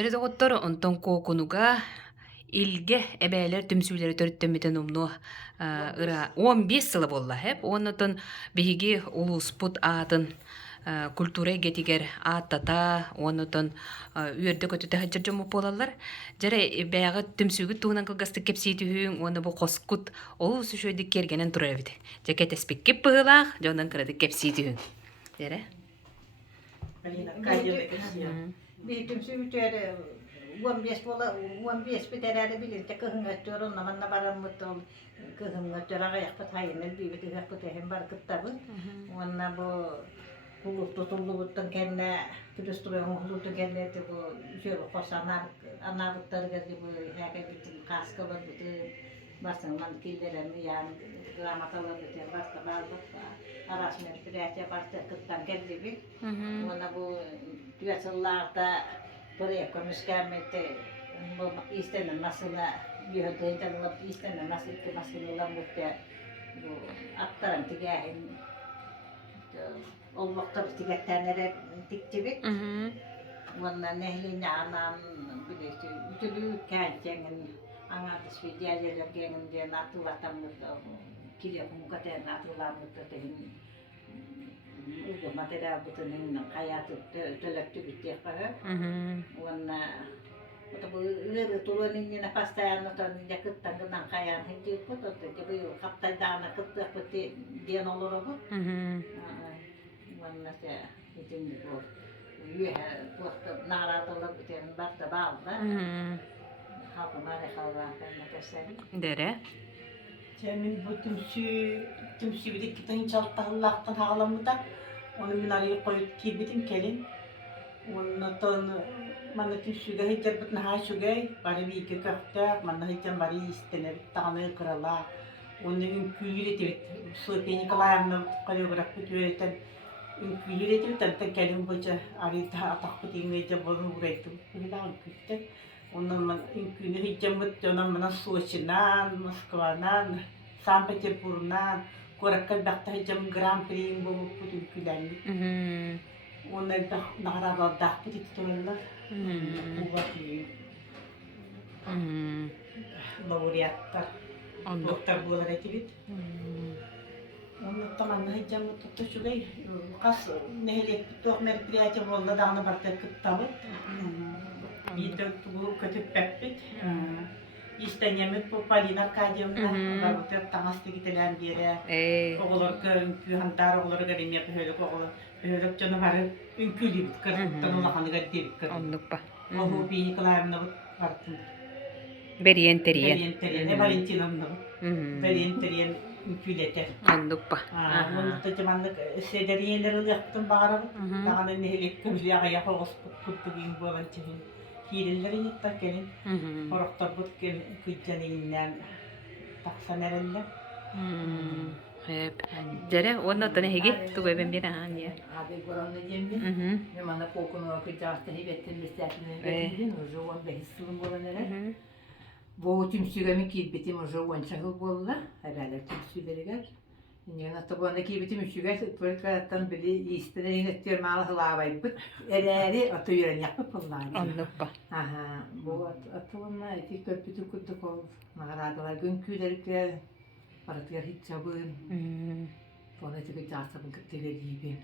Tere dogottор онтон кокунуга илге эбээлер түмсүүлери төрүттөмүтен умну ыра 15 сылы болла хеп оннотон биһиги улуспут аатын культура гетигер ааттата оннотон үйөрдө көтүтө хаджыржому болалар жаре баягы түмсүүгү туунан кылгасты кепсиитүһүң оны бу коскут ол сүшөйдүк кергенен тура эбит жакетеспик кеп быылаах жондан кырады кепсиитүһүң жаре Alina kaikille. Viihdyn syytyä, 15 pitää viljellä kehungattua runnamanna paran, mutta on kehungattua rajahpat hainen viivät yhdessä tehdä markattavat. Vanna bo huluttu tulluvuttan kenne, pidus tulee huluttu kenne, että bo syövä kossa anavuttar kerti bo häkäpitty kaskalla, mutta vastaan killerän ja raamatalla pitää vasta valvottaa. Arasmen pitää ja vasta kattaan kerti. Vanna bo työssällaata todella myöskään että istenen masilla johon teitä ovat istenen masilta masilla mutta attaran tikähin on vakavasti kättää näitä tiktivit vanna nehlin ja annan pidetty ytely käänteen angatis vidia ja kengen ja natulata mutta kirja mukaan natulata mutta tehin Mä tiedän, että niin kajatut tölöktyvit tiedäkö? Mutta kun yöllä tulee niin ne pastaa no ton ja kyttän kun nan kajan heti putot ja kun kaptai daana kyttää putti dienologo. Vanna se itin ko yöhä kohta naaratolla kuten varta valta. Hakumaare halvaan tänne tässä. Dere Semin bu tümsü bir kitin çaltallaqtan hağlamıda onu minari koyup kibitin kelin. Onu ton mana tümsüge hiç bitna ha şugay bari bir iki kahta mana hiç bari istenir tanı krala. Onu ünküyle tevit sopeni kalayamna koreografi tüyeten ünküyle tevit tan kelin boca ari ta atak putin meja bolun uraytu. Bilang kütte onun ünküyle hiç mit jonan mana soçinan Moskvanan sampai Jepurnan korakal dakta hiç Grand Prix bu putin külen. Onlar da nahara da putin tutuyorlar. Bu vakti laureatta doktor bular etibit. Onu tamam hiç tuttu şurayı kas nehle tutup merpiyacı oldu dağına baktı kıttalı. Bir de bu kötü pepit. İstenyemek bu Polina Arkadyevna varlıkta tanıştı gitilen bir yere. Oğullar köyhantar oğullar garimiye böyle canavarı ünkülü tanımlahanı gaddi. Onnuppa Oğul bir kalayımda vartın. Berien Ne Valentina'mda. Berien ünkülete. Onnuppa Onu da zamanlık sederiyeleri yaptım bağırım. Dağına nehelek kömüzü ayağı kuttu gün bu Valentina'nın. Hiirilleri yıkta gelin. Oroktar but gelin kıycanıyla taksan erelle. Hep. Jere onnottan hegi tu ben bir ha niye. Abi koranı yemdi. Ne mana kokunu kıycastı hibettin misafirine getirdin. O zaman behisulun bolanere. Bu tümsügemi kibitim o zaman çakıl bolla. Herhalde tümsüleri gel. Yani hatta bu andaki bitim üstüge tuvaletlerden biri istediğin ettiğim malı lavayı bit. Eğeri atıyorlar yapıp onlar. Onnuppa Aha, bu atılımla iki köpütü kutu kol. Mağaradılar günkülerikler. Paratılar hiç çabın. Bana da kıycastabın kıtteleri gibi.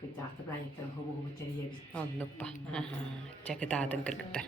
Kıycastabın ayıklarım hubu teriye biz. Onnuppa. Çakıtaadın kırgıttar.